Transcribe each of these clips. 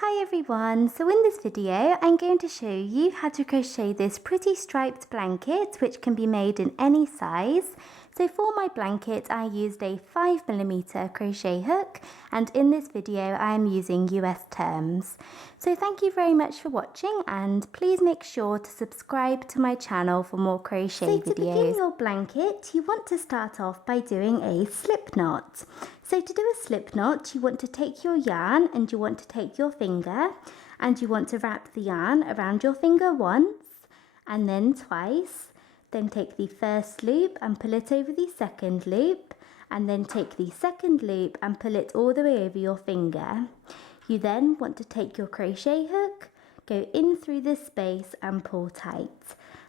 Hi everyone, so in this video I'm going to show you how to crochet this pretty striped blanket which can be made in any size. So for my blanket I used a 5mm crochet hook, and in this video I am using US terms. So thank you very much for watching, and please make sure to subscribe to my channel for more crochet videos. So to begin your blanket you want to start off by doing a slip knot. So to do a slip knot, you want to take your yarn and you want to take your finger and you want to wrap the yarn around your finger once and then twice. Then take the first loop and pull it over the second loop, and then take the second loop and pull it all the way over your finger. You then want to take your crochet hook, go in through this space and pull tight.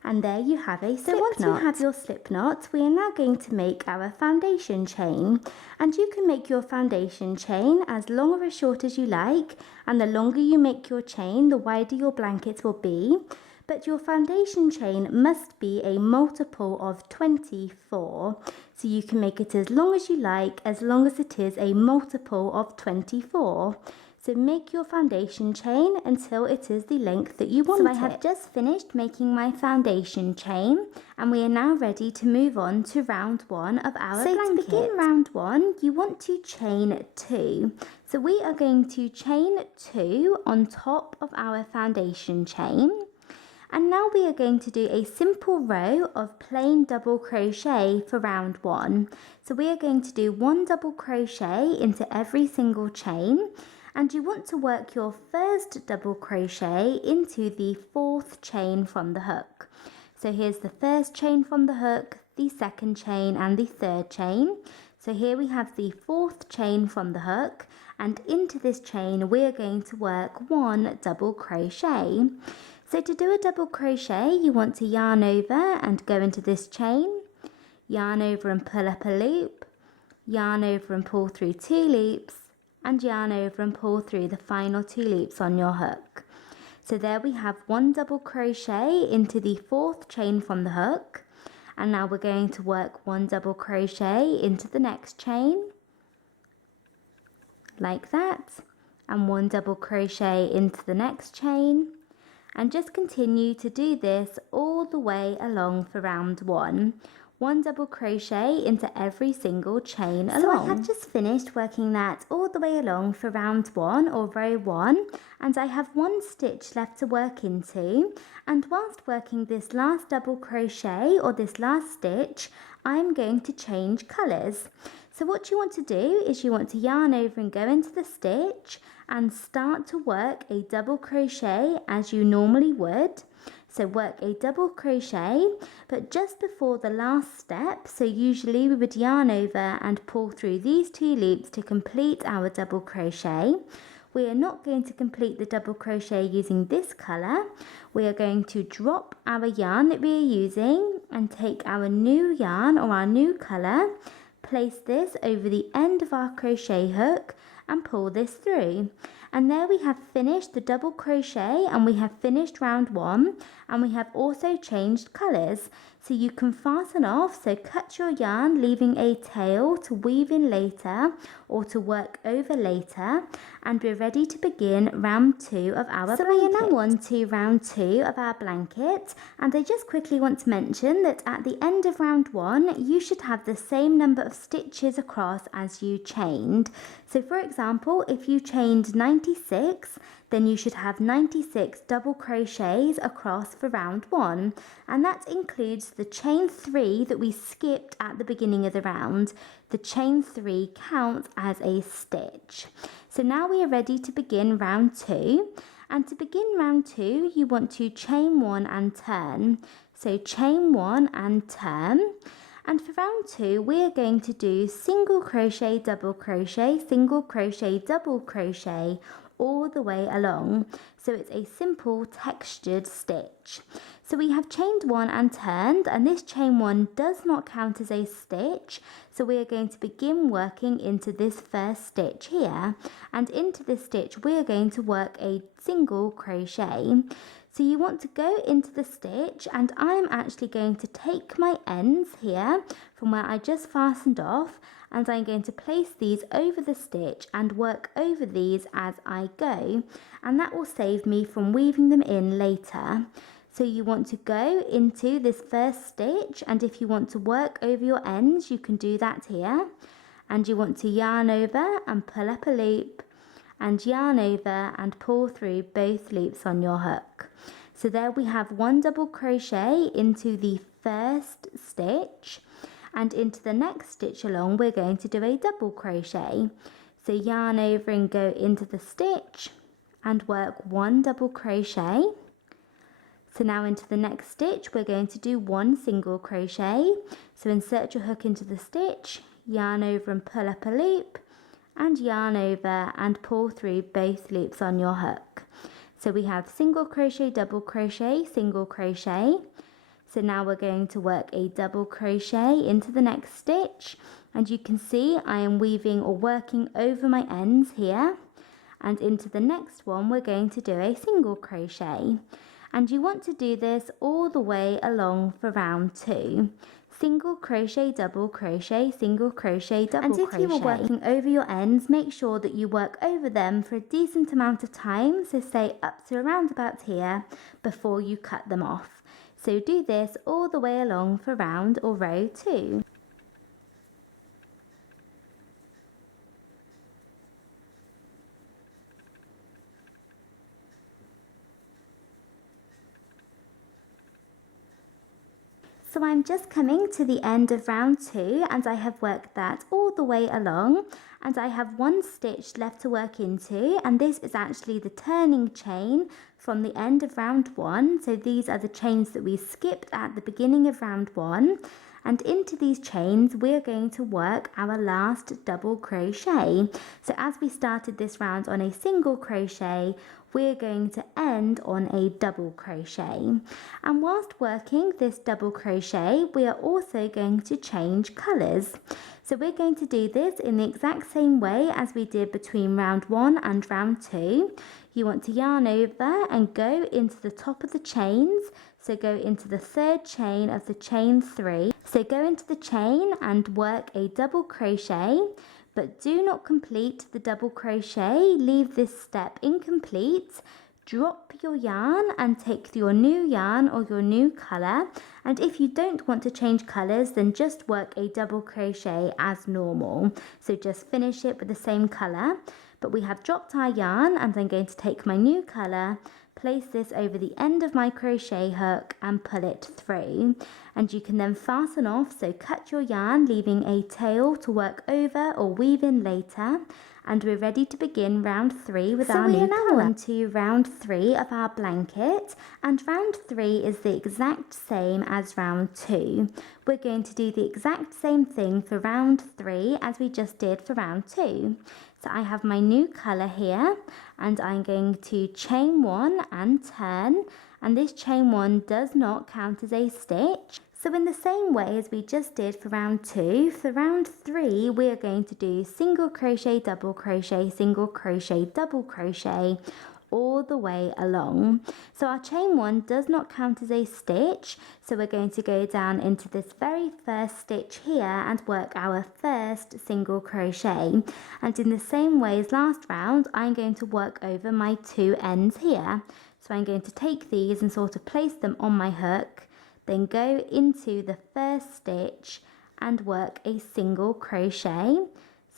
And there you have a slip knot. So once you have your slip knot, we are now going to make our foundation chain. And you can make your foundation chain as long or as short as you like. And the longer you make your chain, the wider your blanket will be. But your foundation chain must be a multiple of 24. So you can make it as long as you like, as long as it is a multiple of 24. So make your foundation chain until it is the length that you want it. So I have just finished making my foundation chain, and we are now ready to move on to round one of our blanket. So to begin round one, you want to chain 2. So we are going to chain 2 on top of our foundation chain. And now we are going to do a simple row of plain double crochet for round one. So we are going to do 1 double crochet into every single chain. And you want to work your first double crochet into the 4th chain from the hook. So here's the first chain from the hook, the second chain and the 3rd chain. So here we have the 4th chain from the hook, and into this chain we are going to work 1 double crochet. So to do a double crochet, you want to yarn over and go into this chain, yarn over and pull up a loop, yarn over and pull through 2 loops, and yarn over and pull through the final 2 loops on your hook. So there we have 1 double crochet into the 4th chain from the hook, and now we're going to work 1 double crochet into the next chain, like that, and 1 double crochet into the next chain, and just continue to do this all the way along for round one. 1 double crochet into every single chain along. So I have just finished working that all the way along for round 1 or row 1, and I have 1 stitch left to work into, and whilst working this last double crochet or this last stitch, I'm going to change colours. So what you want to do is you want to yarn over and go into the stitch and start to work a double crochet as you normally would. So work a double crochet, but just before the last step, so usually we would yarn over and pull through these 2 loops to complete our double crochet. We are not going to complete the double crochet using this colour. We are going to drop our yarn that we are using and take our new yarn or our new colour, place this over the end of our crochet hook and pull this through. And there we have finished the double crochet, and we have finished round 1, and we have also changed colours. So you can fasten off, so cut your yarn leaving a tail to weave in later or to work over later, and we're ready to begin round 2 of our blanket. So we are now on to round 2 of our blanket, and I just quickly want to mention that at the end of round 1 you should have the same number of stitches across as you chained. So for example, if you chained 96, then you should have 96 double crochets across for round 1, and that includes the chain 3 that we skipped at the beginning of the round. The chain 3 counts as a stitch. So now we are ready to begin round 2, and to begin round 2 you want to chain 1 and turn. So chain 1 and turn. And for round 2 we are going to do single crochet, double crochet, single crochet, double crochet all the way along. So it's a simple textured stitch. So we have chained 1 and turned, and this chain 1 does not count as a stitch. So we are going to begin working into this first stitch here, and into this stitch we are going to work a single crochet. So you want to go into the stitch, and I'm actually going to take my ends here from where I just fastened off, and I'm going to place these over the stitch and work over these as I go, and that will save me from weaving them in later. So you want to go into this first stitch, and if you want to work over your ends, you can do that here. And you want to yarn over and pull up a loop, and yarn over and pull through both loops on your hook. So there we have one double crochet into the first stitch, and into the next stitch along we're going to do a double crochet. So yarn over and go into the stitch and work one double crochet. So now into the next stitch we're going to do one single crochet. So insert your hook into the stitch, yarn over and pull up a loop, and yarn over and pull through both loops on your hook. So we have single crochet, double crochet, single crochet. So now we're going to work a double crochet into the next stitch, and you can see I am weaving or working over my ends here, and into the next one we're going to do a single crochet. And you want to do this all the way along for round 2. Single crochet, double crochet, single crochet, double crochet. And if you are working over your ends, make sure that you work over them for a decent amount of time, so say up to around about here, before you cut them off. So do this all the way along for round or row 2. So I'm just coming to the end of round 2, and I have worked that all the way along, and I have one stitch left to work into, and this is actually the turning chain from the end of round 1. So these are the chains that we skipped at the beginning of round 1, and into these chains we're going to work our last double crochet. So as we started this round on a single crochet, we're going to end on a double crochet. And whilst working this double crochet, we are also going to change colours. So we're going to do this in the exact same way as we did between round 1 and round 2. You want to yarn over and go into the top of the chains. So go into the third chain of the chain 3. So go into the chain and work a double crochet, but do not complete the double crochet. Leave this step incomplete. Drop your yarn and take your new yarn or your new colour, and if you don't want to change colours, then just work a double crochet as normal. So just finish it with the same colour. But we have dropped our yarn, and I'm going to take my new colour, place this over the end of my crochet hook and pull it through, and you can then fasten off. So cut your yarn, leaving a tail to work over or weave in later, and we're ready to begin round 3 with our new colour. So we are now on to round 3 of our blanket, and round 3 is the exact same as round 2. We're going to do the exact same thing for round 3 as we just did for round 2. So I have my new colour here, and I'm going to chain 1 and turn, and this chain 1 does not count as a stitch. So in the same way as we just did for round 2, for round 3 we are going to do single crochet, double crochet, single crochet, double crochet all the way along. So our chain 1 does not count as a stitch, so we're going to go down into this very first stitch here and work our first single crochet. And in the same way as last round, I'm going to work over my 2 ends here. So I'm going to take these and sort of place them on my hook, then go into the first stitch and work a single crochet.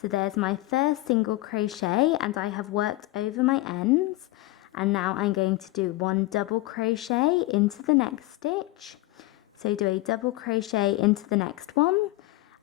So there's my first single crochet, and I have worked over my ends. And now I'm going to do one double crochet into the next stitch. So do a double crochet into the next one,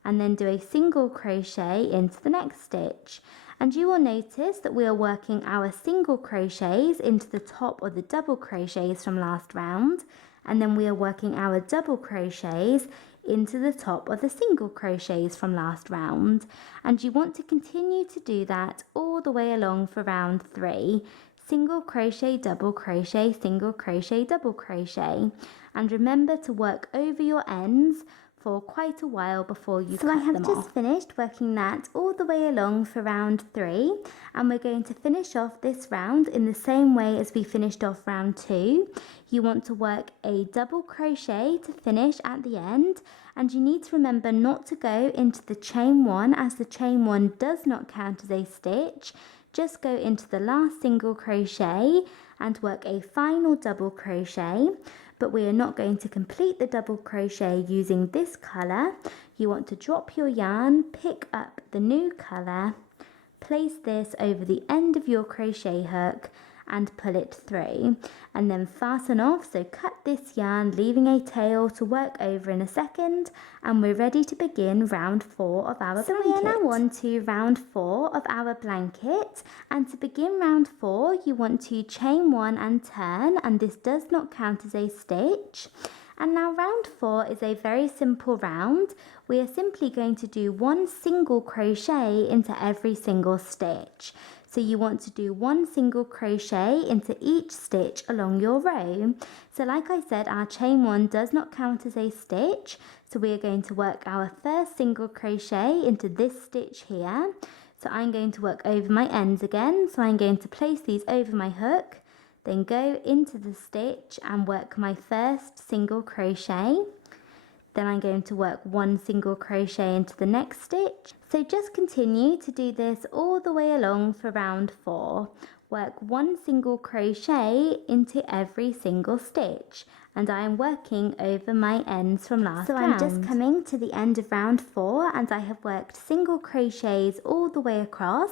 and then do a single crochet into the next stitch. And you will notice that we are working our single crochets into the top of the double crochets from last round, and then we are working our double crochets into the top of the single crochets from last round. And you want to continue to do that all the way along for round 3. Single crochet, double crochet, single crochet, double crochet. And remember to work over your ends for quite a while before you cut them off. So I have just finished working that all the way along for round 3, and we're going to finish off this round in the same way as we finished off round 2. You want to work a double crochet to finish at the end, and you need to remember not to go into the chain 1, as the chain 1 does not count as a stitch. Just go into the last single crochet and work a final double crochet. But we are not going to complete the double crochet using this colour. You want to drop your yarn, pick up the new colour, place this over the end of your crochet hook and pull it through, and then fasten off. So cut this yarn, leaving a tail to work over in a second, and we're ready to begin round 4 of our blanket. So we are now on to round 4 of our blanket, and to begin round 4 you want to chain 1 and turn, and this does not count as a stitch. And now round 4 is a very simple round. We are simply going to do 1 single crochet into every single stitch. So you want to do 1 single crochet into each stitch along your row. So like I said, our chain 1 does not count as a stitch. So we are going to work our first single crochet into this stitch here. So I'm going to work over my ends again. So I'm going to place these over my hook, then go into the stitch and work my first single crochet. Then I'm going to work 1 single crochet into the next stitch. So just continue to do this all the way along for round 4. Work 1 single crochet into every single stitch, and I am working over my ends from last round. So I'm just coming to the end of round 4, and I have worked single crochets all the way across,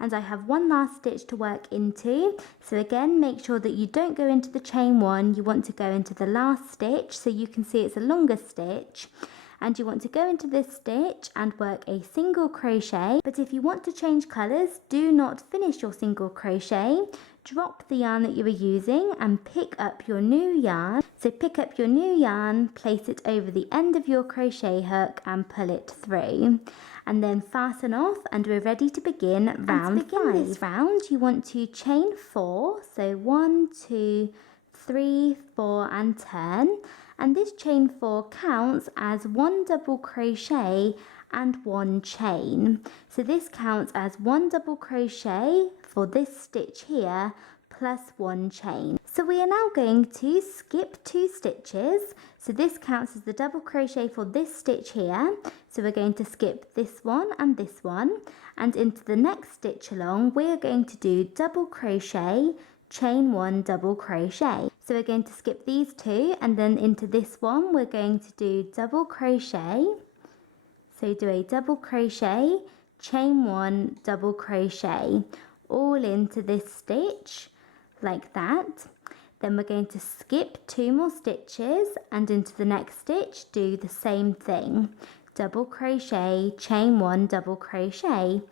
and I have 1 last stitch to work into. So again, make sure that you don't go into the chain 1, you want to go into the last stitch, so you can see it's a longer stitch. And you want to go into this stitch and work a single crochet. But if you want to change colours, do not finish your single crochet. Drop the yarn that you were using and pick up your new yarn. So pick up your new yarn, place it over the end of your crochet hook and pull it through. And then fasten off, and we're ready to begin round 5. To begin this round, you want to chain 4. So 1, 2, 3, 4 and turn. And this chain 4 counts as 1 double crochet and 1 chain. So this counts as 1 double crochet for this stitch here plus 1 chain. So we are now going to skip 2 stitches. So this counts as the double crochet for this stitch here. So we're going to skip this one and this one, and into the next stitch along we are going to do double crochet, chain 1 double crochet. So we're going to skip these 2, and then into this one we're going to do double crochet. So do a double crochet, chain 1 double crochet, all into this stitch like that. Then we're going to skip 2 more stitches, and into the next stitch do the same thing, double crochet, chain 1 double crochet.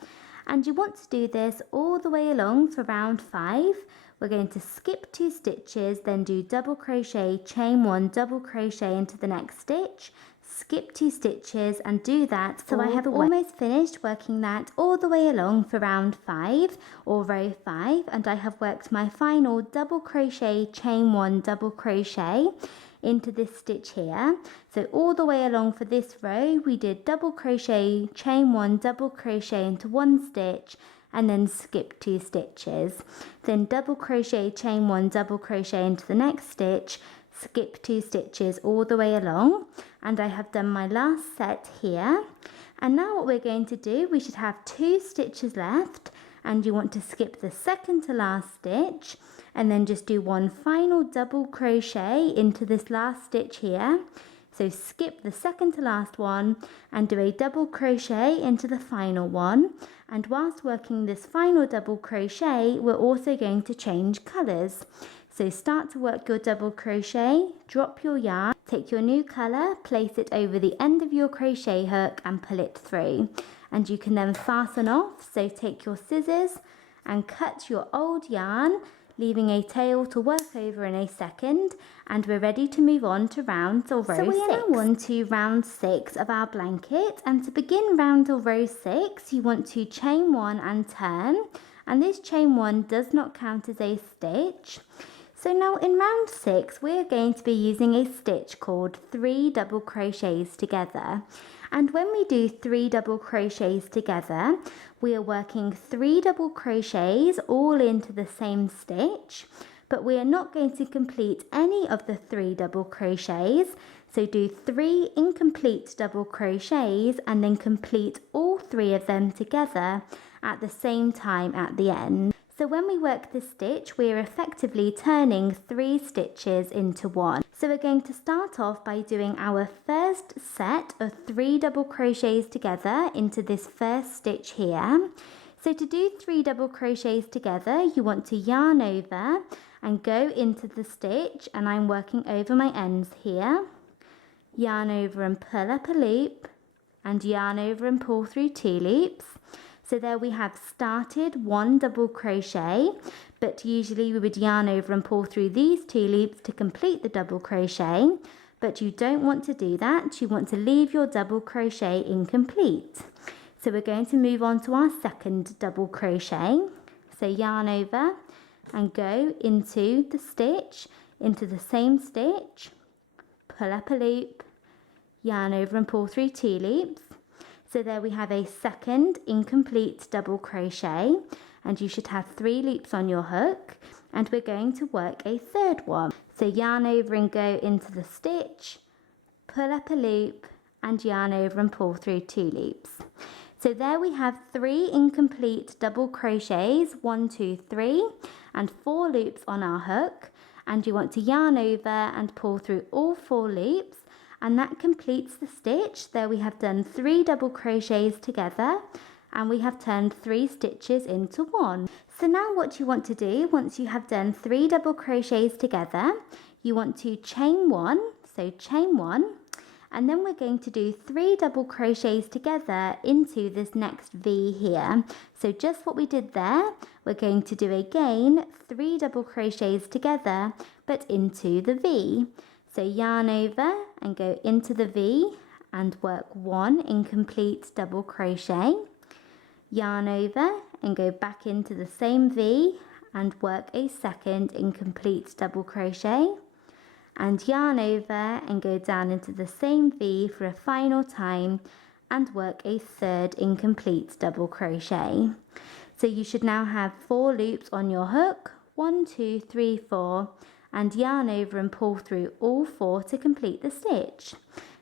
And you want to do this all the way along for round 5. We're going to skip 2 stitches, then do double crochet, chain 1 double crochet into the next stitch, skip 2 stitches and do that. So I have almost finished working that all the way along for round 5 or row 5, and I have worked my final double crochet, chain 1 double crochet into this stitch here. So all the way along for this row we did double crochet, chain 1 double crochet into 1 stitch and then skip 2 stitches, then double crochet, chain 1 double crochet into the next stitch, skip 2 stitches all the way along, and I have done my last set here. And now what we're going to do, we should have 2 stitches left, and you want to skip the second to last stitch and then just do 1 final double crochet into this last stitch here. So skip the second to last one and do a double crochet into the final one. And whilst working this final double crochet, we're also going to change colours. So start to work your double crochet, drop your yarn, take your new colour, place it over the end of your crochet hook and pull it through. And you can then fasten off, so take your scissors and cut your old yarn, leaving a tail to work over in a second, and we're ready to move on to round or row 6. So we are now on to round 6 of our blanket, and to begin round or row 6 you want to chain 1 and turn, and this chain 1 does not count as a stitch. So now in round 6 we're going to be using a stitch called 3 double crochets together, and when we do 3 double crochets together we are working 3 double crochets all into the same stitch, but we are not going to complete any of the 3 double crochets. So do 3 incomplete double crochets and then complete all 3 of them together at the same time at the end. So when we work this stitch, we are effectively turning 3 stitches into 1. So we're going to start off by doing our first set of 3 double crochets together into this first stitch here. So to do 3 double crochets together, you want to yarn over and go into the stitch, and I'm working over my ends here. Yarn over and pull up a loop, and yarn over and pull through 2 loops. So there we have started 1 double crochet, but usually we would yarn over and pull through these 2 loops to complete the double crochet, but you don't want to do that. You want to leave your double crochet incomplete. So we're going to move on to our second double crochet. So yarn over and go into the stitch, into the same stitch, pull up a loop, yarn over and pull through 2 loops. So there we have a second incomplete double crochet, and you should have 3 loops on your hook, and we're going to work a third one. So yarn over and go into the stitch, pull up a loop, and yarn over and pull through 2 loops. So there we have 3 incomplete double crochets, 1, 2, 3, and 4 loops on our hook, and you want to yarn over and pull through all 4 loops, and that completes the stitch. There we have done 3 double crochets together, and we have turned 3 stitches into 1. So now what you want to do, once you have done 3 double crochets together, you want to chain 1, so chain 1, and then we're going to do 3 double crochets together into this next V here. So just what we did there, we're going to do again 3 double crochets together, but into the V. So yarn over and go into the V and work 1 incomplete double crochet. Yarn over and go back into the same V and work a second incomplete double crochet. And yarn over and go down into the same V for a final time and work a third incomplete double crochet. So you should now have 4 loops on your hook, 1, 2, 3, 4, and yarn over and pull through all 4 to complete the stitch.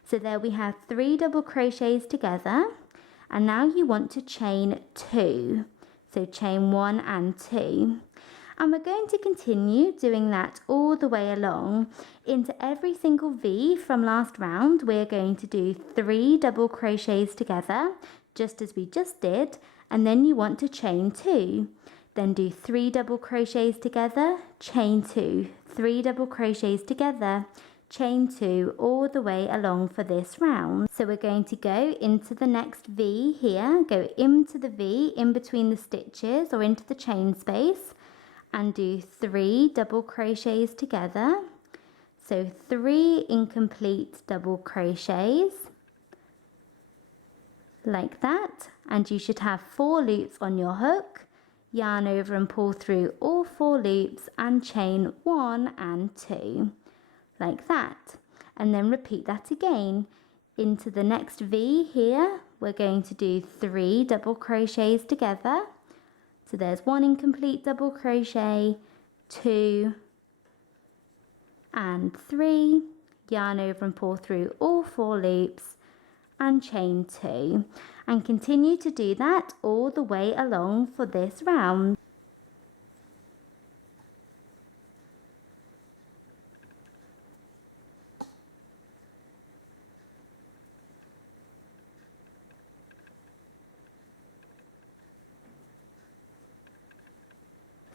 So there we have 3 double crochets together, and now you want to chain 2. So chain 1 and 2. And we're going to continue doing that all the way along. Into every single V from last round, we're going to do 3 double crochets together, just as we just did, and then you want to chain 2. Then do 3 double crochets together, chain 2, 3 double crochets together, chain 2, all the way along for this round. So we're going to go into the next V here, go into the V in between the stitches or into the chain space, and do 3 double crochets together. So 3 incomplete double crochets, like that, and you should have 4 loops on your hook. Yarn over and pull through all 4 loops and chain 1 and 2, like that, and then repeat that again. Into the next V here, we're going to do 3 double crochets together. So there's 1 incomplete double crochet, 2 and 3, yarn over and pull through all 4 loops and chain 2, and continue to do that all the way along for this round.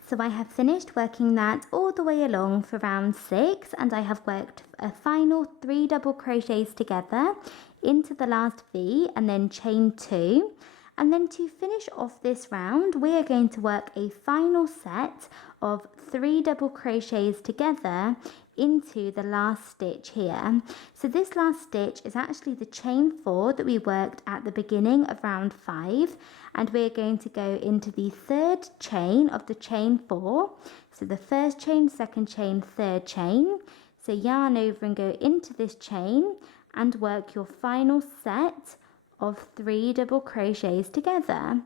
So I have finished working that all the way along for round 6, and I have worked a final 3 double crochets together into the last V and then chain 2. And then to finish off this round, we are going to work a final set of 3 double crochets together into the last stitch here. So this last stitch is actually the chain 4 that we worked at the beginning of round 5, and we're going to go into the third chain of the chain 4. So the first chain, second chain, third chain. So yarn over and go into this chain and work your final set of 3 double crochets together.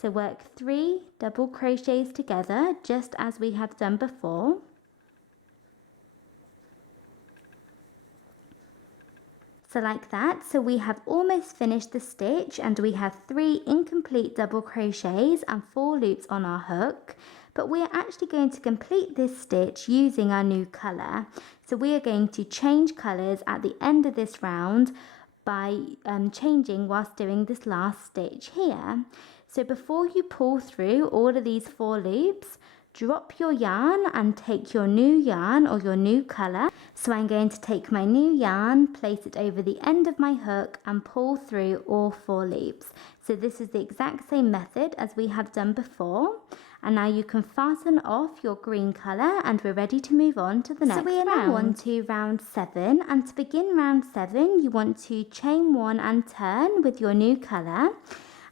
So work 3 double crochets together just as we have done before. So like that. So we have almost finished the stitch and we have 3 incomplete double crochets and 4 loops on our hook. But we are actually going to complete this stitch using our new colour. So we are going to change colours at the end of this round by changing whilst doing this last stitch here. So before you pull through all of these 4 loops, drop your yarn and take your new yarn or your new colour. So I'm going to take my new yarn, place it over the end of my hook and pull through all 4 loops. So this is the exact same method as we have done before. And now you can fasten off your green colour and we're ready to move on to the next round. So we are now on to round 7, and to begin round 7 you want to chain 1 and turn with your new colour.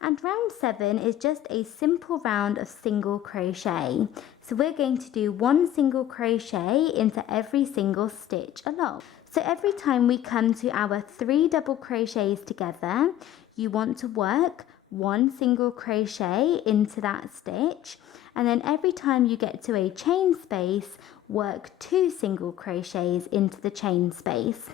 And round 7 is just a simple round of single crochet. So we're going to do 1 single crochet into every single stitch along. So every time we come to our 3 double crochets together, you want to work 1 single crochet into that stitch, and then every time you get to a chain space, work 2 single crochets into the chain space.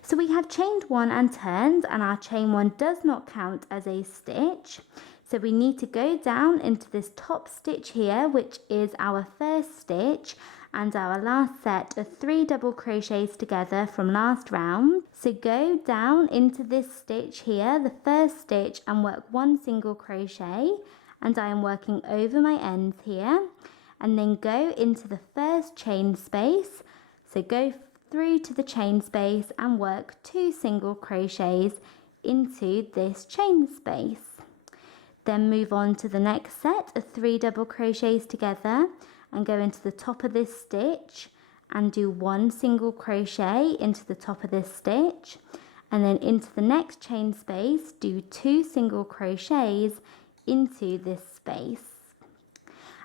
So we have chained 1 and turned, and our chain 1 does not count as a stitch. So we need to go down into this top stitch here, which is our first stitch and our last set of 3 double crochets together from last round. So go down into this stitch here, the first stitch, and work 1 single crochet, and I am working over my ends here, and then go into the first chain space. So go through to the chain space and work 2 single crochets into this chain space. Then move on to the next set of 3 double crochets together and go into the top of this stitch and do 1 single crochet into the top of this stitch, and then into the next chain space do 2 single crochets into this space.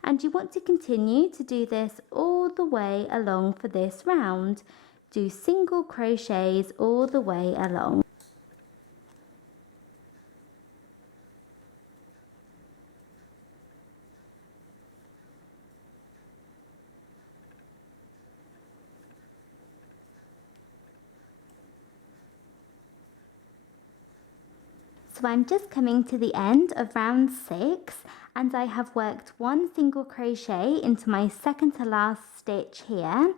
And you want to continue to do this all the way along for this round. Do single crochets all the way along. So I'm just coming to the end of round 6, and I have worked 1 single crochet into my second to last stitch here,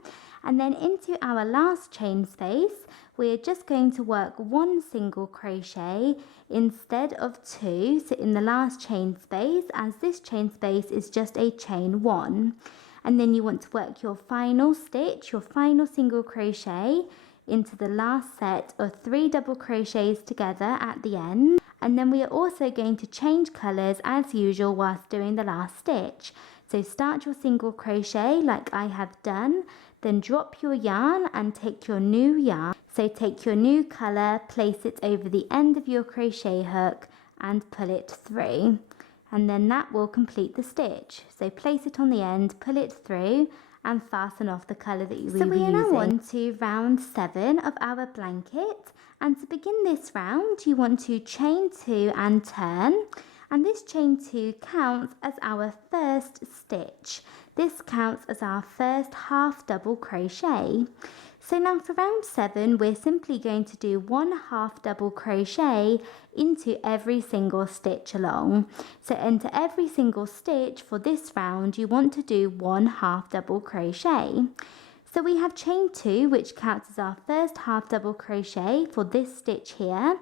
and then into our last chain space we're just going to work 1 single crochet instead of 2, so in the last chain space, as this chain space is just a chain 1. And then you want to work your final stitch, your final single crochet into the last set of 3 double crochets together at the end. And then we are also going to change colours as usual whilst doing the last stitch. So start your single crochet like I have done, then drop your yarn and take your new yarn. So take your new colour, place it over the end of your crochet hook and pull it through. And then that will complete the stitch. So place it on the end, pull it through and fasten off the colour that you will be using. So we are now on to round 7 of our blanket, and to begin this round you want to chain 2 and turn, and this chain 2 counts as our first stitch. This counts as our first half double crochet. So now for round 7 we're simply going to do 1 half double crochet into every single stitch along. So into every single stitch for this round you want to do 1 half double crochet. So we have chain 2, which counts as our first half double crochet for this stitch here.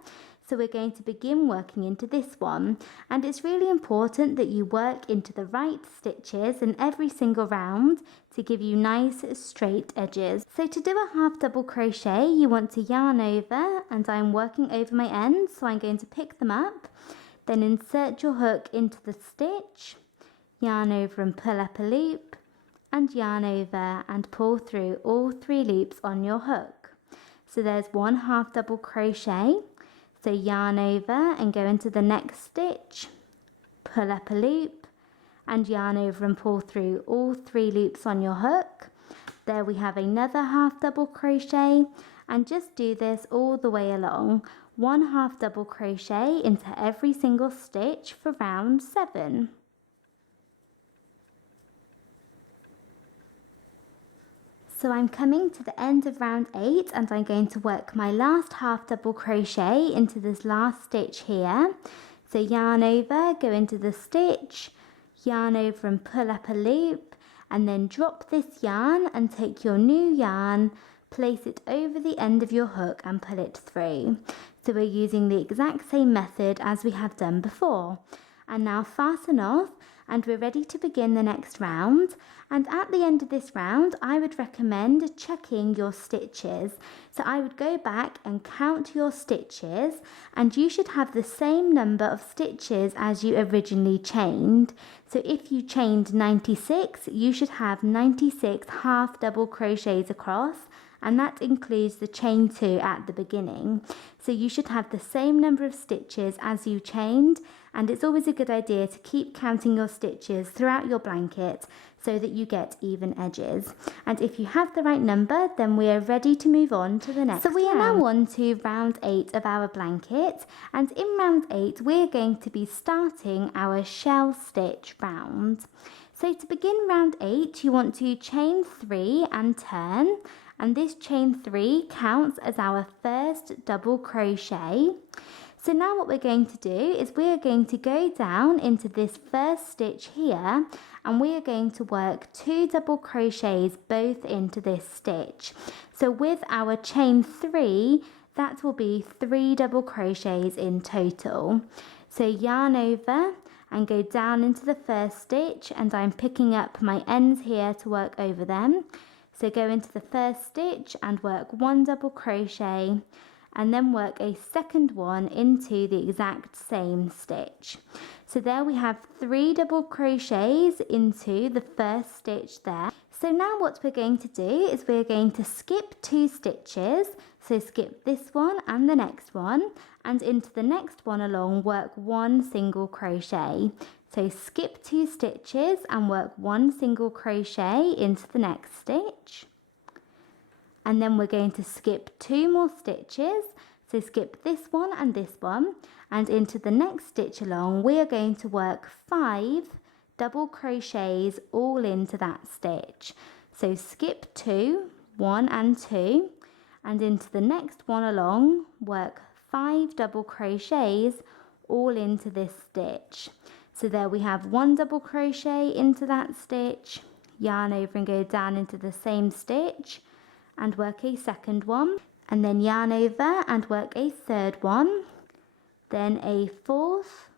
So we're going to begin working into this one, and it's really important that you work into the right stitches in every single round to give you nice straight edges. So to do a half double crochet you want to yarn over, and I'm working over my ends, so I'm going to pick them up, then insert your hook into the stitch, yarn over and pull up a loop, and yarn over and pull through all 3 loops on your hook. So there's 1 half double crochet, so yarn over and go into the next stitch, pull up a loop and yarn over and pull through all 3 loops on your hook. There we have another half double crochet, and just do this all the way along, 1 half double crochet into every single stitch for round 7. So I'm coming to the end of round 8 and I'm going to work my last half double crochet into this last stitch here. So yarn over, go into the stitch, yarn over and pull up a loop, and then drop this yarn and take your new yarn, place it over the end of your hook and pull it through. So we're using the exact same method as we have done before. And now fasten off and we're ready to begin the next round. And at the end of this round, I would recommend checking your stitches. So I would go back and count your stitches, and you should have the same number of stitches as you originally chained. So if you chained 96, you should have 96 half double crochets across, and that includes the chain 2 at the beginning. So you should have the same number of stitches as you chained, and it's always a good idea to keep counting your stitches throughout your blanket so that you get even edges. And if you have the right number, then we are ready to move on to the next round. So we are now on to round 8 of our blanket, and in round 8 we're going to be starting our shell stitch round. So to begin round 8, you want to chain 3 and turn, and this chain 3 counts as our first double crochet. So now what we're going to do is we are going to go down into this first stitch here, and we are going to work 2 double crochets both into this stitch. So with our chain 3, that will be 3 double crochets in total. So yarn over and go down into the first stitch, and I'm picking up my ends here to work over them. So go into the first stitch and work 1 double crochet, and then work a second one into the exact same stitch. So there we have 3 double crochets into the first stitch there. So now what we're going to do is we're going to skip 2 stitches. So skip this one and the next one, and into the next one along work 1 single crochet. So skip 2 stitches and work 1 single crochet into the next stitch. And then we're going to skip 2 more stitches. So skip this one, and into the next stitch along we are going to work 5 double crochets all into that stitch. So skip 2, 1 and 2, and into the next one along work 5 double crochets all into this stitch. So there we have 1 double crochet into that stitch, yarn over and go down into the same stitch and work a second one, and then yarn over and work a third one, then a fourth,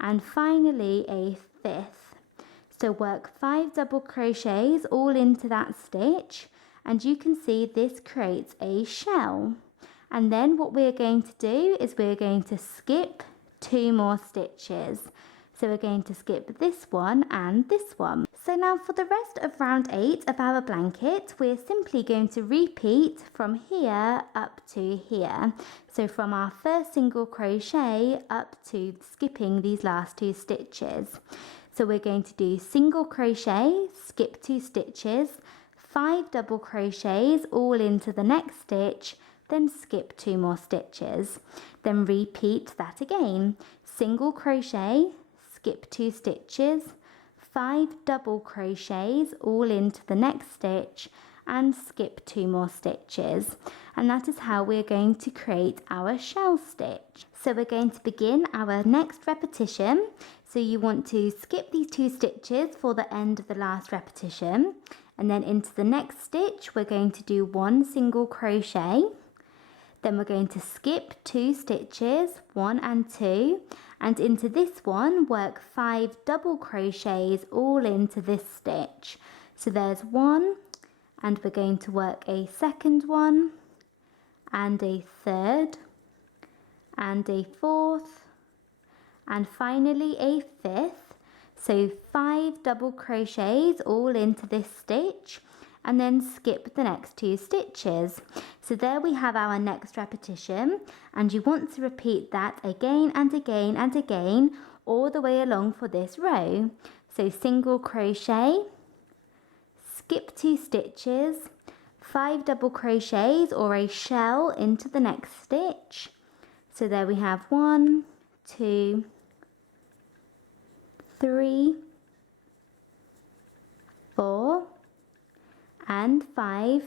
and finally a fifth. So work 5 double crochets all into that stitch, and you can see this creates a shell. And then what we're going to do is we're going to skip 2 more stitches. So we're going to skip this one and this one. So now for the rest of round 8 of our blanket, we're simply going to repeat from here up to here. So from our first single crochet up to skipping these last 2 stitches. So we're going to do single crochet, skip 2 stitches, 5 double crochets all into the next stitch, then skip 2 more stitches. Then repeat that again. Single crochet, skip 2 stitches, 5 double crochets all into the next stitch, and skip 2 more stitches. And that is how we're going to create our shell stitch. So we're going to begin our next repetition. So you want to skip these 2 stitches for the end of the last repetition, and then into the next stitch we're going to do 1 single crochet. Then we're going to skip 2 stitches, 1 and 2, and into this one work 5 double crochets all into this stitch. So there's 1, and we're going to work a second one, and a third, and a fourth, and finally a fifth. So 5 double crochets all into this stitch, and then skip the next 2 stitches. So there we have our next repetition, and you want to repeat that again and again and again all the way along for this row. So single crochet, skip 2 stitches, 5 double crochets or a shell into the next stitch. So there we have 1, 2, 3, 4 and 5,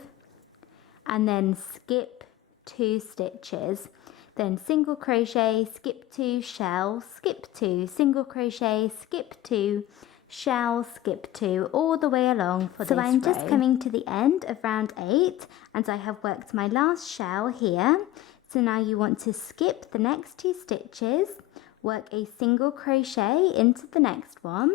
and then skip 2 stitches. Then single crochet, skip 2, shell, skip 2, single crochet, skip 2, shell, skip 2, all the way along for this row. So I'm just coming to the end of round 8, and I have worked my last shell here. So now you want to skip the next 2 stitches, work a single crochet into the next one,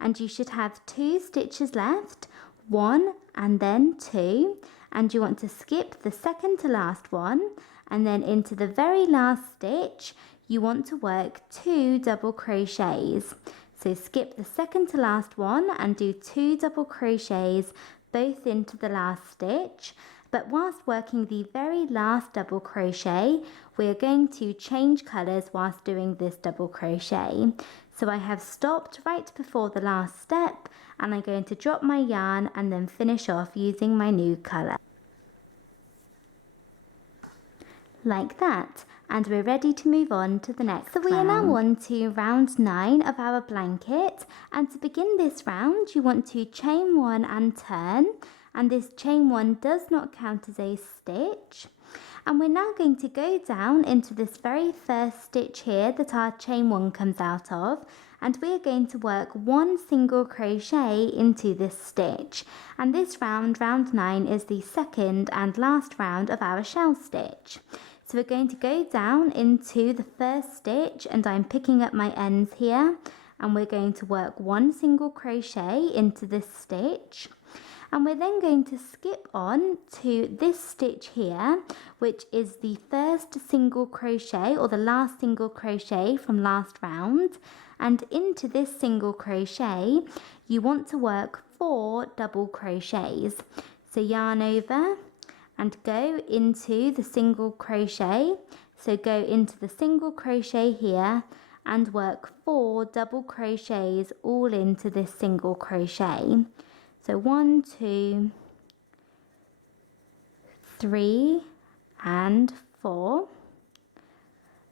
and you should have 2 stitches left, 1 and then 2, and you want to skip the second to last one, and then into the very last stitch you want to work 2 double crochets. So skip the second to last one and do 2 double crochets both into the last stitch. But whilst working the very last double crochet, we are going to change colours whilst doing this double crochet. So I have stopped right before the last step, and I'm going to drop my yarn and then finish off using my new colour. Like that. And we're ready to move on to the next round. So we are now on to round 9 of our blanket, and to begin this round you want to chain 1 and turn, and this chain 1 does not count as a stitch. And we're now going to go down into this very first stitch here that our chain 1 comes out of, and we're going to work 1 single crochet into this stitch. And this round, round 9, is the second and last round of our shell stitch. So we're going to go down into the first stitch, and I'm picking up my ends here, and we're going to work 1 single crochet into this stitch. And we're then going to skip on to this stitch here, which is the first single crochet or the last single crochet from last round. And into this single crochet you want to work 4 double crochets. So yarn over and go into the single crochet. So go into the single crochet here and work 4 double crochets all into this single crochet. So 1, 2, 3 and 4,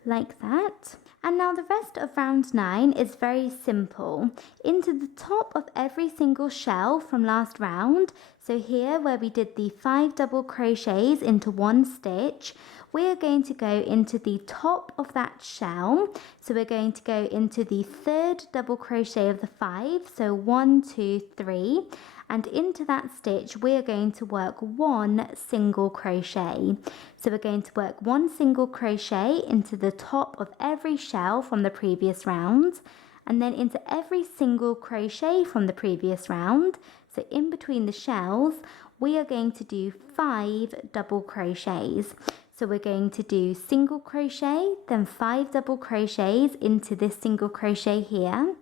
like that. And now the rest of round 9 is very simple. Into the top of every single shell from last round, so here where we did the 5 double crochets into 1 stitch, we're going to go into the top of that shell. So we're going to go into the 3rd double crochet of the 5, so 1, 2, 3, and into that stitch we're going to work 1 single crochet. So we're going to work 1 single crochet into the top of every shell from the previous round, and then into every single crochet from the previous round. So in between the shells we are going to do 5 double crochets. So we're going to do single crochet, then 5 double crochets into this single crochet here,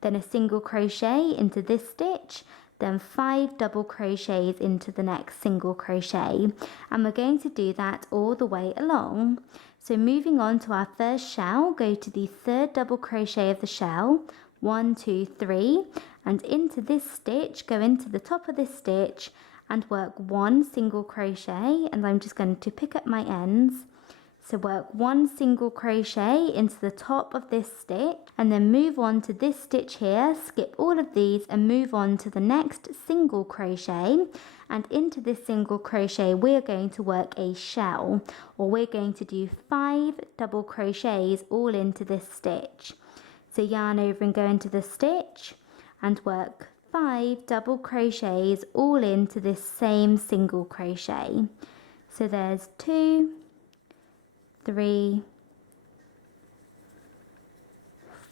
then a single crochet into this stitch, then 5 double crochets into the next single crochet, and we're going to do that all the way along. So moving on to our first shell, go to the 3rd double crochet of the shell, 1, 2, 3, and into this stitch, go into the top of this stitch and work 1 single crochet, and I'm just going to pick up my ends. So work 1 single crochet into the top of this stitch, and then move on to this stitch here, skip all of these and move on to the next single crochet, and into this single crochet we're going to work a shell, or we're going to do 5 double crochets all into this stitch. So yarn over and go into the stitch and work 5 double crochets all into this same single crochet. So there's 2, 3,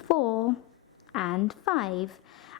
4 and 5.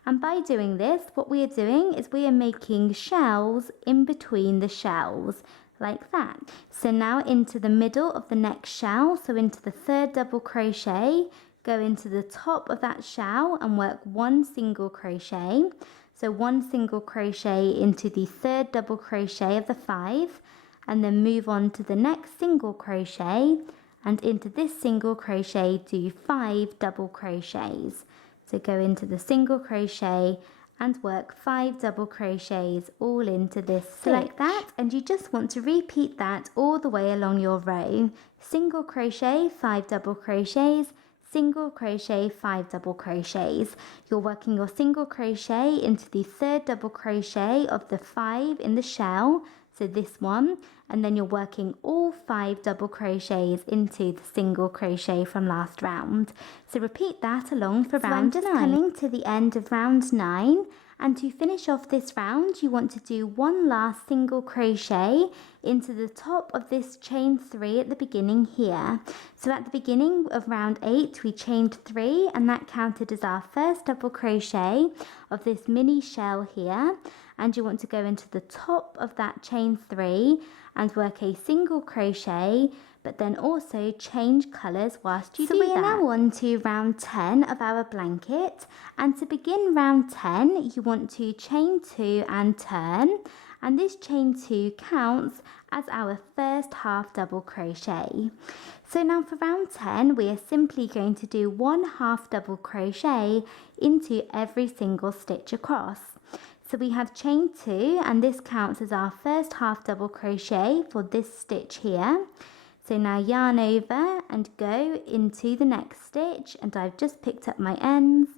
And by doing this, what we are doing is we are making shells in between the shells, like that. So now into the middle of the next shell, so into the 3rd double crochet, go into the top of that shell and work 1 single crochet. So 1 single crochet into the 3rd double crochet of the 5, and then move on to the next single crochet, and into this single crochet do 5 double crochets. So go into the single crochet and work 5 double crochets all into this stitch. Like that, and you just want to repeat that all the way along your row. Single crochet, 5 double crochets, single crochet, 5 double crochets. You're working your single crochet into the 3rd double crochet of the 5 in the shell, so this one, and then you're working all 5 double crochets into the single crochet from last round. So repeat that along for round 9. I'm just coming to the end of round 9, and to finish off this round you want to do 1 last single crochet into the top of this chain 3 at the beginning here. So at the beginning of round 8 we chained 3, and that counted as our first double crochet of this mini shell here, and you want to go into the top of that chain 3 and work a single crochet, but then also change colours whilst you do that. So we are now on to round 10 of our blanket, and to begin round 10 you want to chain 2 and turn, and this chain 2 counts as our first half double crochet. So now for round 10 we are simply going to do 1 half double crochet into every single stitch across. So we have chain 2, and this counts as our first half double crochet for this stitch here. So now yarn over and go into the next stitch, and I've just picked up my ends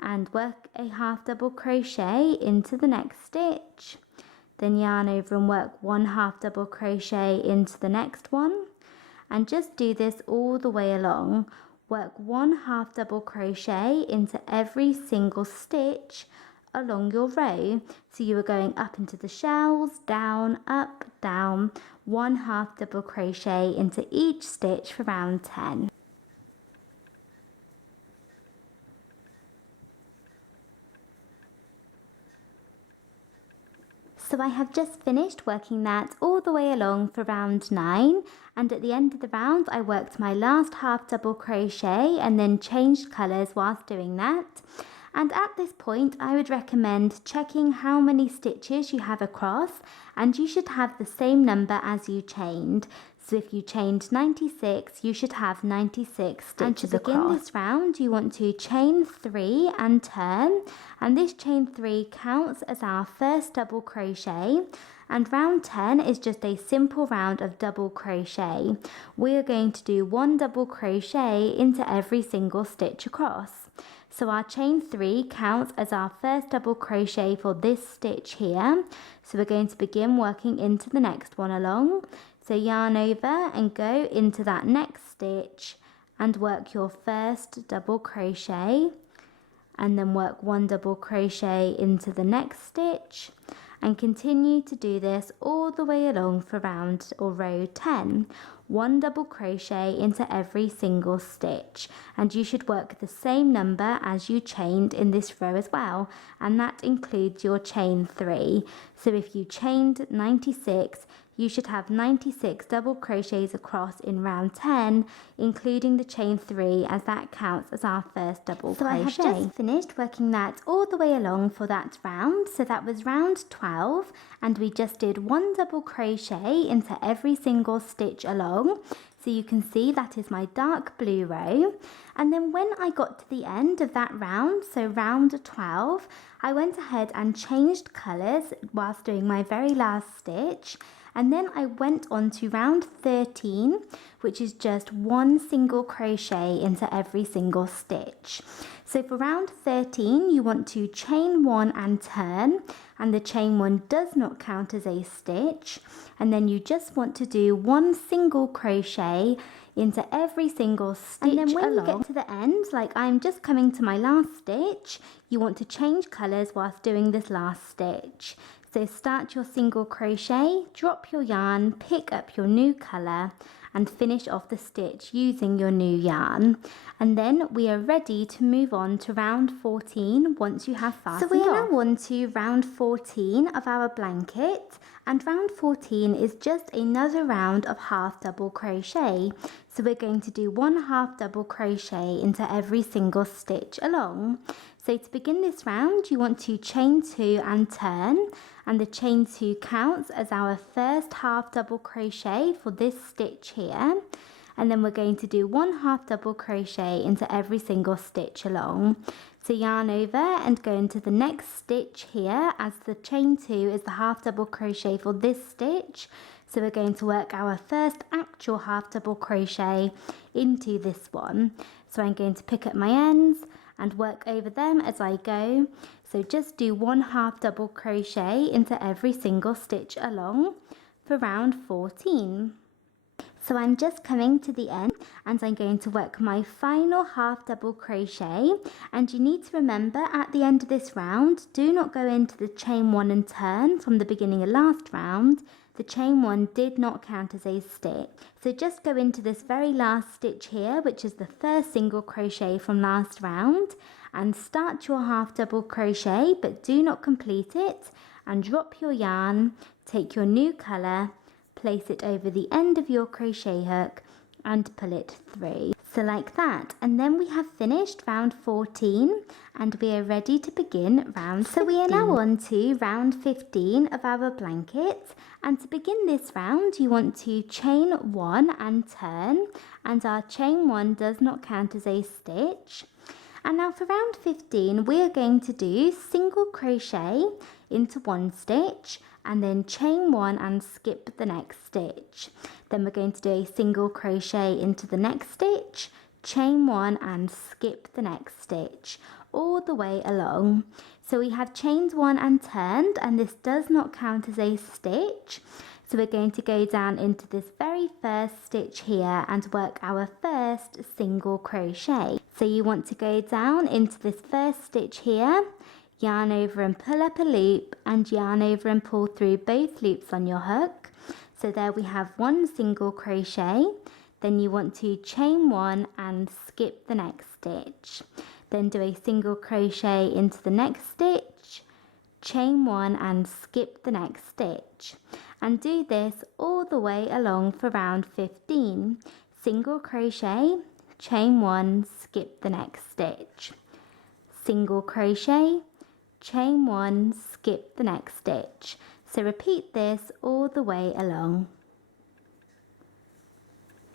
and work a half double crochet into the next stitch. Then yarn over and work 1 half double crochet into the next one, and just do this all the way along. Work 1 half double crochet into every single stitch along your row. So you are going up into the shells, down, up, down, 1 half double crochet into each stitch for round 10. So I have just finished working that all the way along for round 9, and at the end of the round I worked my last half double crochet and then changed colours whilst doing that. And at this point I would recommend checking how many stitches you have across, and you should have the same number as you chained. So if you chained 96, you should have 96 stitches across. And to begin this round you want to chain 3 and turn, and this chain 3 counts as our first double crochet, and round 10 is just a simple round of double crochet. We are going to do 1 double crochet into every single stitch across. So our chain 3 counts as our first double crochet for this stitch here. So we're going to begin working into the next one along. So yarn over and go into that next stitch and work your first double crochet, and then work 1 double crochet into the next stitch, and continue to do this all the way along for round or row 10. 1 double crochet into every single stitch, and you should work the same number as you chained in this row as well, and that includes your chain 3. So if you chained 96, you should have 96 double crochets across in round 10, including the chain 3, as that counts as our first double crochet. So I have just finished working that all the way along for that round. So that was round 12, and we just did 1 double crochet into every single stitch along. So you can see that is my dark blue row. And then when I got to the end of that round, so round 12, I went ahead and changed colours whilst doing my very last stitch. And then I went on to round 13, which is just 1 single crochet into every single stitch. So for round 13, you want to chain 1 and turn, and the chain 1 does not count as a stitch. And then you just want to do 1 single crochet into every single stitch along. And then when you get to the end, like I'm just coming to my last stitch, you want to change colours whilst doing this last stitch. So start your single crochet, drop your yarn, pick up your new colour, and finish off the stitch using your new yarn. And then we are ready to move on to round 14 once you have fastened off. So we are now on to round 14 of our blanket, and round 14 is just another round of half double crochet. So we're going to do 1/2 double crochet into every single stitch along. So to begin this round, you want to chain 2 and turn, and the chain 2 counts as our first 1/2 double crochet for this stitch here. And then we're going to do 1/2 double crochet into every single stitch along. So yarn over and go into the next stitch here, as the chain 2 is the 1/2 double crochet for this stitch. So we're going to work our first actual 1/2 double crochet into this one. So I'm going to pick up my ends and work over them as I go. So just do 1/2 double crochet into every single stitch along for round 14. So I'm just coming to the end and I'm going to work my final 1/2 double crochet, and you need to remember at the end of this round, do not go into the chain 1 and turn from the beginning of last round. The chain 1 did not count as a stitch. So just go into this very last stitch here, which is the first single crochet from last round, and start your 1/2 double crochet, but do not complete it, and drop your yarn, take your new colour, place it over the end of your crochet hook and pull it through. So like that, and then we have finished round 14 and we are ready to begin round 15. So we are now on to round 15 of our blanket, and to begin this round you want to chain 1 and turn, and our chain 1 does not count as a stitch. And now for round 15 we are going to do single crochet into 1 stitch and then chain 1 and skip the next stitch. Then we're going to do a single crochet into the next stitch, chain 1 and skip the next stitch all the way along. So we have chained 1 and turned, and this does not count as a stitch. So we're going to go down into this very first stitch here and work our first single crochet. So you want to go down into this first stitch here, yarn over and pull up a loop, and yarn over and pull through both loops on your hook. So there we have 1 single crochet. Then you want to chain 1 and skip the next stitch. Then do a single crochet into the next stitch, chain 1 and skip the next stitch. And do this all the way along for round 15. Single crochet, chain 1, skip the next stitch. Single crochet, chain 1, skip the next stitch. So repeat this all the way along.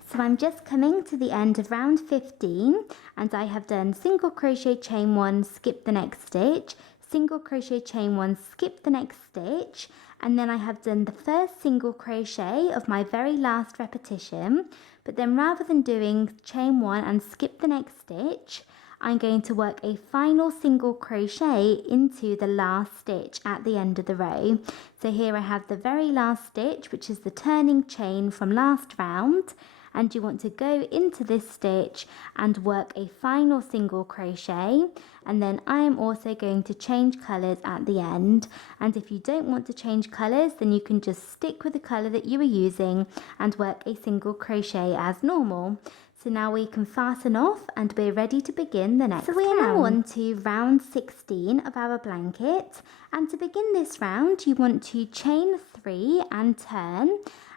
So I'm just coming to the end of round 15 and I have done single crochet, chain 1, skip the next stitch, single crochet, chain 1, skip the next stitch, and then I have done the first single crochet of my very last repetition. But then rather than doing chain 1 and skip the next stitch, I'm going to work a final single crochet into the last stitch at the end of the row. So here I have the very last stitch, which is the turning chain from last round, and you want to go into this stitch and work a final single crochet, and then I am also going to change colours at the end. And if you don't want to change colours, then you can just stick with the colour that you are using and work a single crochet as normal. So now we can fasten off and we're ready to begin the next round. So we are now on to round 16 of our blanket, and to begin this round you want to chain 3 and turn,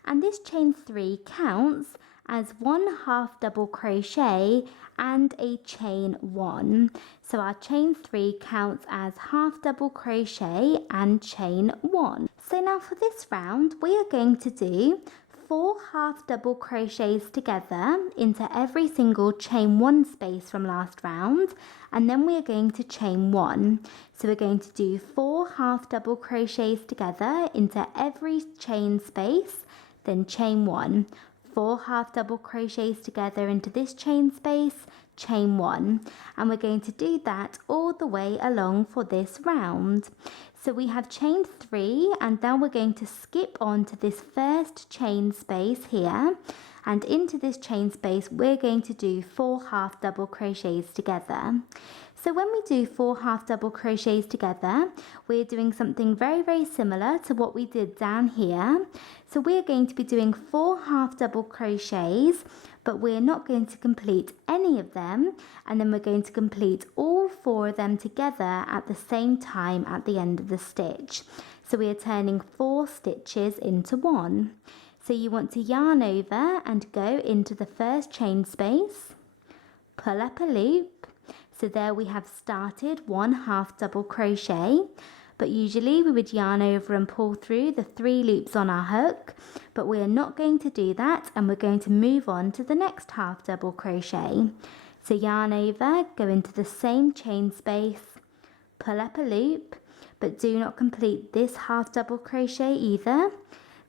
and this chain 3 counts as 1/2 double crochet and a chain 1. So our chain 3 counts as 1/2 double crochet and chain 1. So now for this round we are going to do 4 1/2 double crochets together into every single chain 1 space from last round, and then we are going to chain 1. So we're going to do 4 1/2 double crochets together into every chain space, then chain 1. 4 1/2 double crochets together into this chain space, chain 1, and we're going to do that all the way along for this round. So we have chained 3, and now we're going to skip on to this first chain space here, and into this chain space we're going to do 4 1/2 double crochets together. So when we do 4 1/2 double crochets together, we're doing something very similar to what we did down here. So we're going to be doing 4 1/2 double crochets, but we're not going to complete any of them, and then we're going to complete all 4 of them together at the same time at the end of the stitch. So we are turning 4 stitches into 1. So you want to yarn over and go into the first chain space, pull up a loop. So there we have started 1 half double crochet, but usually we would yarn over and pull through the 3 loops on our hook, but we are not going to do that, and we're going to move on to the next half double crochet. So yarn over, go into the same chain space, pull up a loop, but do not complete this half double crochet either.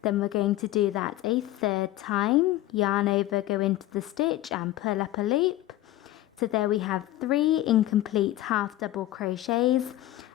Then we're going to do that a 3rd time, yarn over, go into the stitch and pull up a loop. So there we have 3 incomplete half double crochets,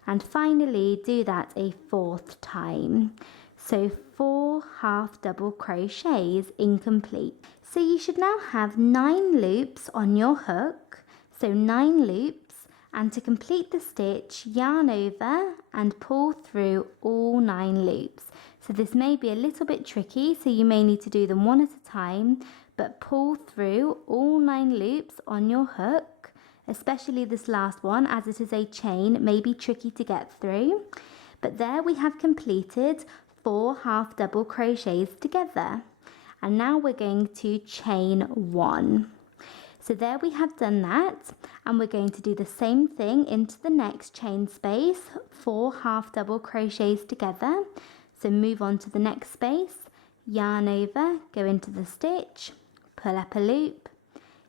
and finally do that a 4th time. So 4 half double crochets incomplete. So you should now have 9 loops on your hook, so 9 loops, and to complete the stitch, yarn over and pull through all 9 loops. So this may be a little bit tricky, so you may need to do them one at a time, but pull through all 9 loops on your hook, especially this last one, as it is a chain, it may be tricky to get through. But there we have completed 4 half double crochets together. And now we're going to chain 1. So there we have done that, and we're going to do the same thing into the next chain space, 4 half double crochets together. So move on to the next space, yarn over, go into the stitch, pull up a loop,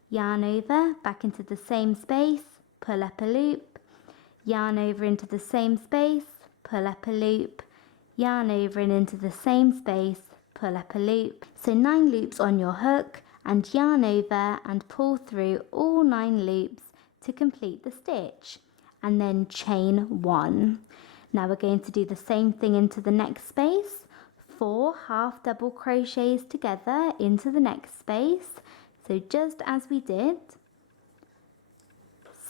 yarn over, back into the same space, pull up a loop, yarn over into the same space, pull up a loop, yarn over and into the same space, pull up a loop. So 9 loops on your hook, and yarn over and pull through all 9 loops to complete the stitch, and then chain 1. Now we're going to do the same thing into the next space, 4 half double crochets together into the next space, so just as we did.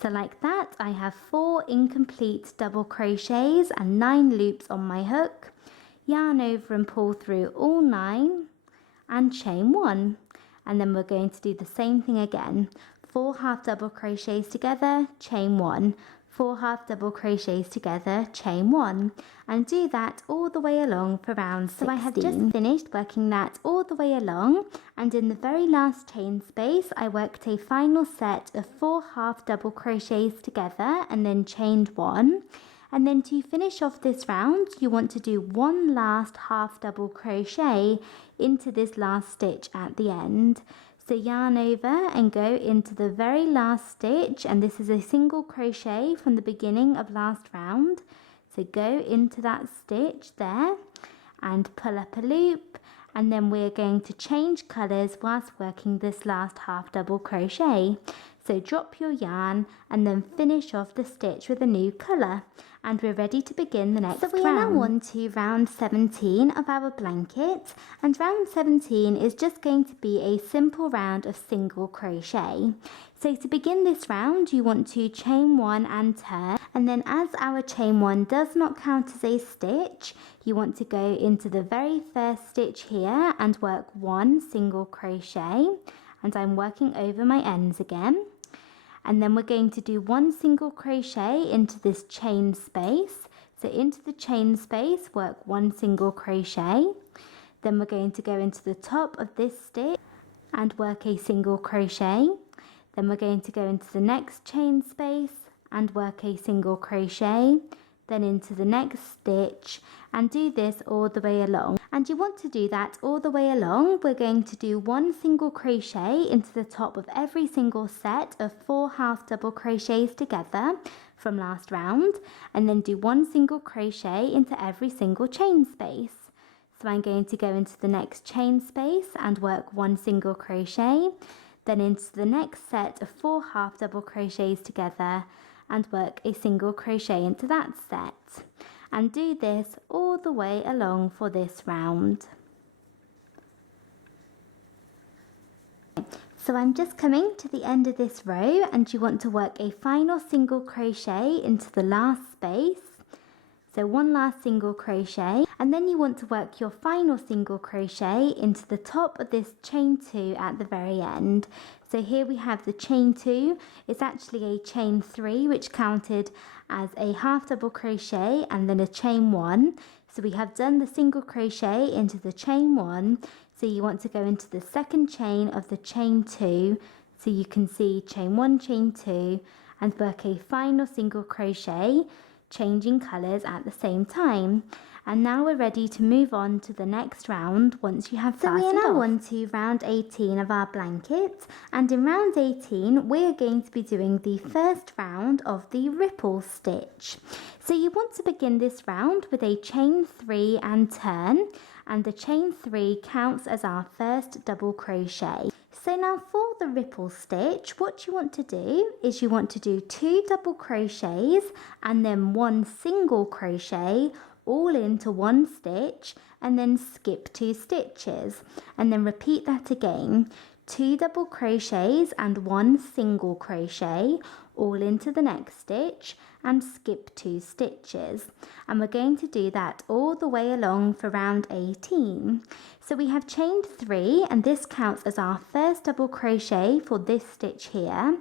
So like that, I have 4 incomplete double crochets and 9 loops on my hook, yarn over and pull through all 9 and chain 1. And then we're going to do the same thing again, 4 half double crochets together, chain 1, 4 half double crochets together, chain 1, and do that all the way along for round 16. So I have just finished working that all the way along, and in the very last chain space I worked a final set of 4 half double crochets together and then chained 1. And then to finish off this round, you want to do one last half double crochet into this last stitch at the end. So yarn over and go into the very last stitch, and this is a single crochet from the beginning of last round. So go into that stitch there and pull up a loop, and then we're going to change colours whilst working this last half double crochet. So drop your yarn and then finish off the stitch with a new colour, and we're ready to begin the next round. So we are now on to round 17 of our blanket, and round 17 is just going to be a simple round of single crochet. So to begin this round, you want to chain 1 and turn, and then as our chain 1 does not count as a stitch, you want to go into the very first stitch here and work 1 single crochet, and I'm working over my ends again. And then we're going to do 1 single crochet into this chain space. So into the chain space, work 1 single crochet. Then we're going to go into the top of this stitch and work a single crochet. Then we're going to go into the next chain space and work a single crochet. Then into the next stitch, and do this all the way along. And you want to do that all the way along. We're going to do 1 single crochet into the top of every single set of 4 half double crochets together from last round, and then do 1 single crochet into every single chain space. So I'm going to go into the next chain space and work 1 single crochet, then into the next set of 4 half double crochets together and work a single crochet into that set, and do this all the way along for this round. So I'm just coming to the end of this row, and you want to work a final single crochet into the last space. So 1 last single crochet, and then you want to work your final single crochet into the top of this chain 2 at the very end. So here we have the chain 2, it's actually a chain 3 which counted as a half double crochet and then a chain 1. So we have done the single crochet into the chain 1, So you want to go into the second chain of the chain 2, so you can see chain 1, chain 2, and work a final single crochet, changing colours at the same time. And now we're ready to move on to the next round once you have started off. So we are now on to round 18 of our blanket, and in round 18 we're going to be doing the first round of the ripple stitch. So you want to begin this round with a chain 3 and turn, and the chain 3 counts as our first double crochet. So now for the ripple stitch, what you want to do is you want to do 2 double crochets and then 1 single crochet all into 1 stitch, and then skip 2 stitches, and then repeat that again. 2 double crochets and 1 single crochet all into the next stitch and skip 2 stitches, and we're going to do that all the way along for round 18. So we have chained 3, and this counts as our first double crochet for this stitch here.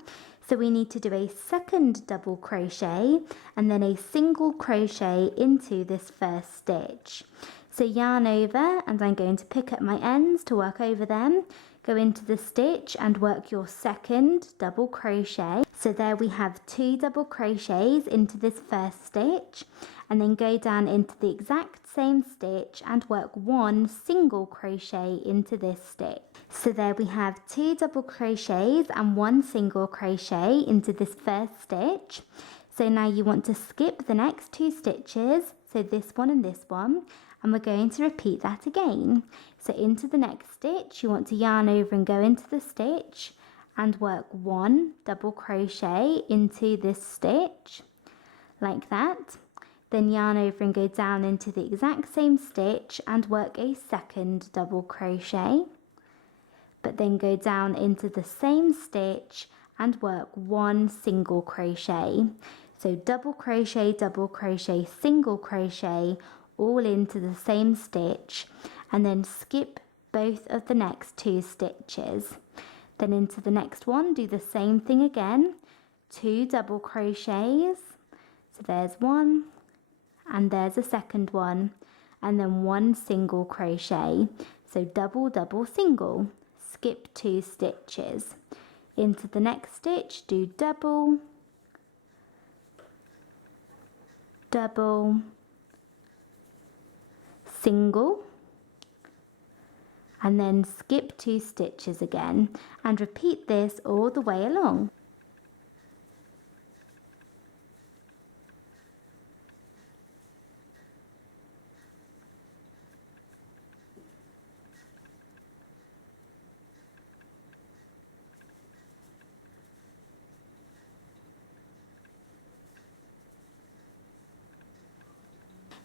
So we need to do a second double crochet and then a single crochet into this first stitch. So yarn over, and I'm going to pick up my ends to work over them. Go into the stitch and work your second double crochet. So there we have 2 double crochets into this first stitch, and then go down into the exact same stitch and work 1 single crochet into this stitch. So there we have 2 double crochets and 1 single crochet into this first stitch. So now you want to skip the next 2 stitches, so this one and this one, and we're going to repeat that again. So into the next stitch, you want to yarn over and go into the stitch and work 1 double crochet into this stitch, like that. Then yarn over and go down into the exact same stitch and work a second double crochet, but then go down into the same stitch and work 1 single crochet. So double crochet, single crochet, all into the same stitch, and then skip both of the next 2 stitches. Then into the next one, do the same thing again, 2 double crochets. So there's 1, and there's a second one, and then 1 single crochet. So double, double, single, skip 2 stitches. Into the next stitch, do double, double, single, and then skip 2 stitches again, and repeat this all the way along.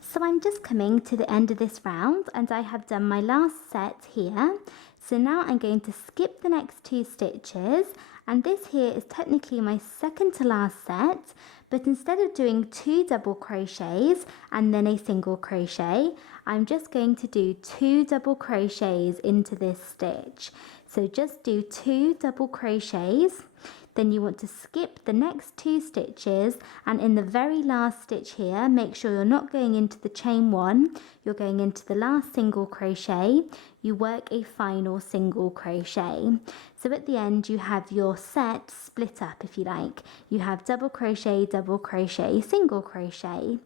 So I'm just coming to the end of this round, and I have done my last set here. So now I'm going to skip the next 2 stitches, and this here is technically my second to last set, but instead of doing 2 double crochets and then a single crochet, I'm just going to do 2 double crochets into this stitch. So just do 2 double crochets. Then you want to skip the next 2 stitches, and in the very last stitch here, make sure you're not going into the chain 1, you're going into the last single crochet. You work a final single crochet. So at the end you have your set split up, if you like. You have double crochet, single crochet.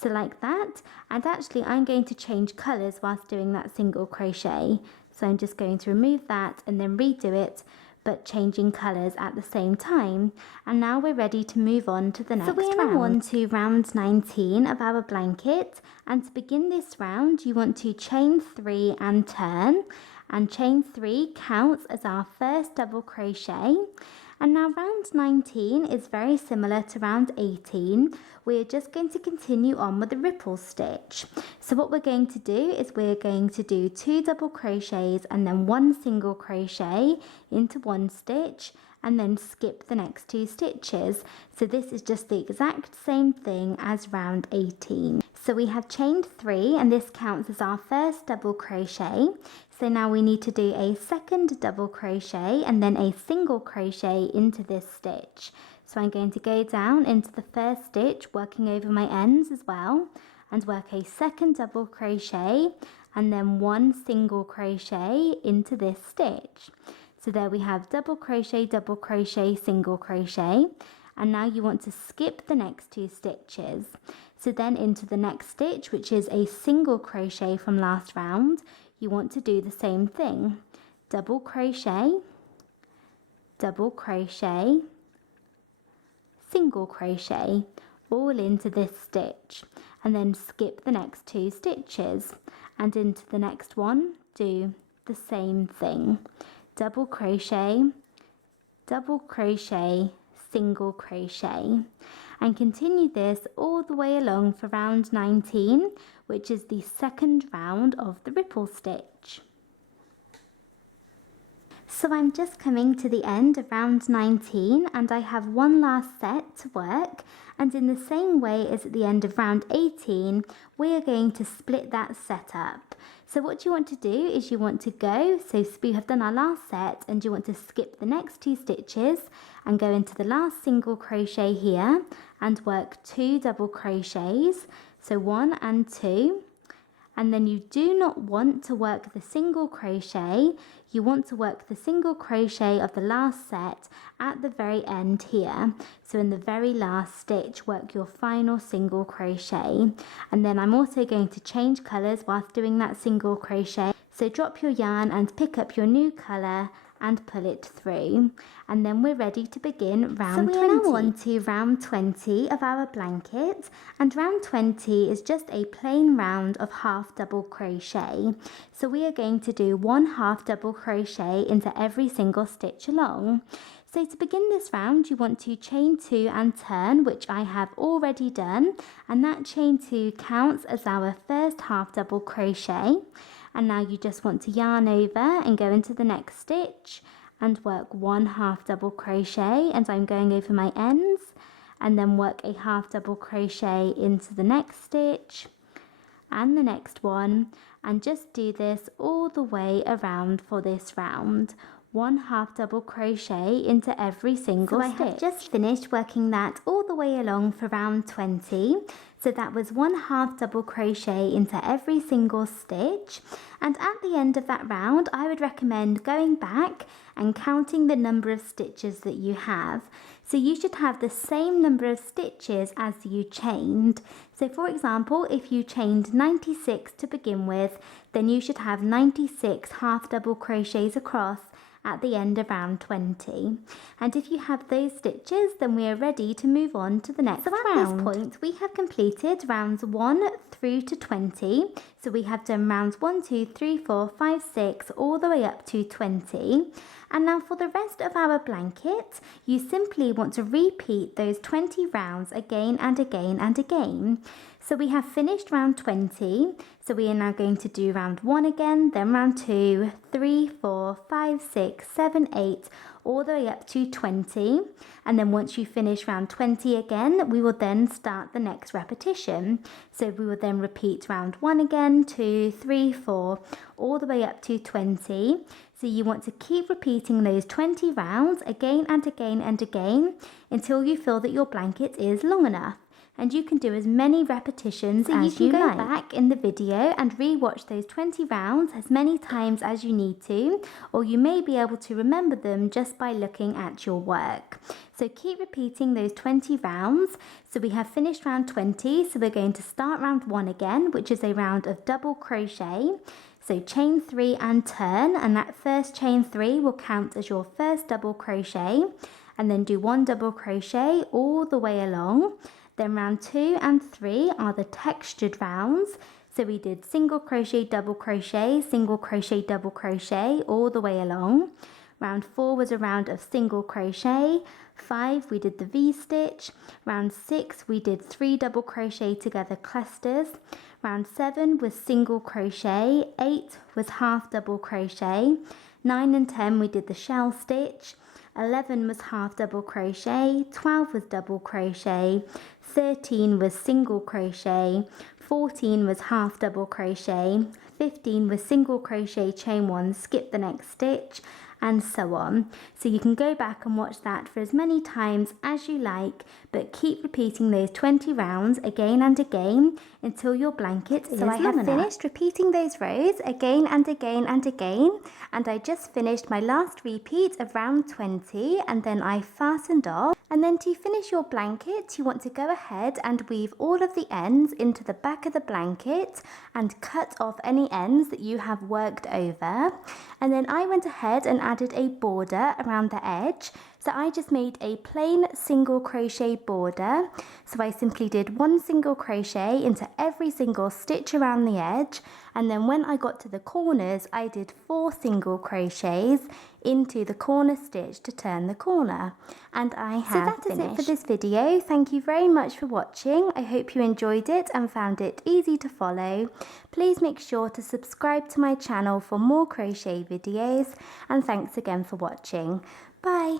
So like that, and actually I'm going to change colours whilst doing that single crochet. So I'm just going to remove that and then redo it, but changing colours at the same time. And now we're ready to move on to the next round. So we're now on to round 19 of our blanket, and to begin this round you want to chain 3 and turn, and chain 3 counts as our first double crochet. And now round 19 is very similar to round 18. We're just going to continue on with the ripple stitch. So what we're going to do is we're going to do 2 double crochets and then 1 single crochet into 1 stitch, and then skip the next 2 stitches. So this is just the exact same thing as round 18. So we have chained 3, and this counts as our first double crochet. So now we need to do a second double crochet and then a single crochet into this stitch. So I'm going to go down into the first stitch, working over my ends as well, and work a second double crochet and then 1 single crochet into this stitch. So there we have double crochet, single crochet, and now you want to skip the next 2 stitches. So then into the next stitch, which is a single crochet from last round, you want to do the same thing. Double crochet, single crochet, all into this stitch, and then skip the next 2 stitches, and into the next one do the same thing. Double crochet, single crochet, and continue this all the way along for round 19, which is the second round of the ripple stitch. So I'm just coming to the end of round 19, and I have one last set to work, and in the same way as at the end of round 18, we are going to split that set up. So what you want to do is you want to go, so we have done our last set, and you want to skip the next 2 stitches and go into the last single crochet here and work 2 double crochets, so 1 and 2. And then you do not want to work the single crochet, you want to work the single crochet of the last set at the very end here. So in the very last stitch, work your final single crochet. And then I'm also going to change colours whilst doing that single crochet. So drop your yarn and pick up your new colour and pull it through, and then we're ready to begin round 20. So we are now on to round 20 of our blanket, and round 20 is just a plain round of half double crochet. So we are going to do 1 half double crochet into every single stitch along. So to begin this round, you want to chain 2 and turn, which I have already done, and that chain 2 counts as our first half double crochet. And now you just want to yarn over and go into the next stitch and work 1 half double crochet, and I'm going over my ends, and then work a half double crochet into the next stitch and the next one, and just do this all the way around for this round. 1 half double crochet into every single stitch. I have just finished working that all the way along for round 20. So that was 1 half double crochet into every single stitch. And at the end of that round, I would recommend going back and counting the number of stitches that you have. So you should have the same number of stitches as you chained. So for example, if you chained 96 to begin with, then you should have 96 half double crochets across at the end of round 20. And if you have those stitches, then we are ready to move on to the next round. So at this point, we have completed rounds 1 through to 20. So we have done rounds 1, 2, 3, 4, 5, 6, all the way up to 20. And now for the rest of our blanket, you simply want to repeat those 20 rounds again and again and again. So we have finished round 20, so we are now going to do round 1 again, then round 2, 3, 4, 5, 6, 7, 8, all the way up to 20. And then once you finish round 20 again, we will then start the next repetition. So we will then repeat round 1 again, 2, 3, 4, all the way up to 20. So you want to keep repeating those 20 rounds again and again and again until you feel that your blanket is long enough. And you can do as many repetitions as you like. You can go back in the video and re-watch those 20 rounds as many times as you need to, or you may be able to remember them just by looking at your work. So keep repeating those 20 rounds. So we have finished round 20, so we're going to start round 1 again, which is a round of double crochet. So chain 3 and turn, and that first chain 3 will count as your first double crochet, and then do 1 double crochet all the way along. Then round 2 and 3 are the textured rounds. So we did single crochet, double crochet, single crochet, double crochet all the way along. Round 4 was a round of single crochet. 5 we did the V-stitch. Round 6 we did 3 double crochet together clusters. Round 7 was single crochet. 8 was half double crochet. 9 and 10 we did the shell stitch. 11 was half double crochet, 12 was double crochet, 13 was single crochet, 14 was half double crochet, 15 was single crochet, chain 1, skip the next stitch, and so on. So you can go back and watch that for as many times as you like, but keep repeating those 20 rounds again and again until your blanket is long enough. So I have finished repeating those rows again and again and again, and I just finished my last repeat of round 20, and then I fastened off. And then to finish your blanket, you want to go ahead and weave all of the ends into the back of the blanket and cut off any ends that you have worked over. And then I went ahead and added a border around the edge. So I just made a plain single crochet border. So I simply did one single crochet into every single stitch around the edge, and then when I got to the corners, I did 4 single crochets into the corner stitch to turn the corner. And I have finished. So that is it for this video. Thank you very much for watching. I hope you enjoyed it and found it easy to follow. Please make sure to subscribe to my channel for more crochet videos, and thanks again for watching. Bye!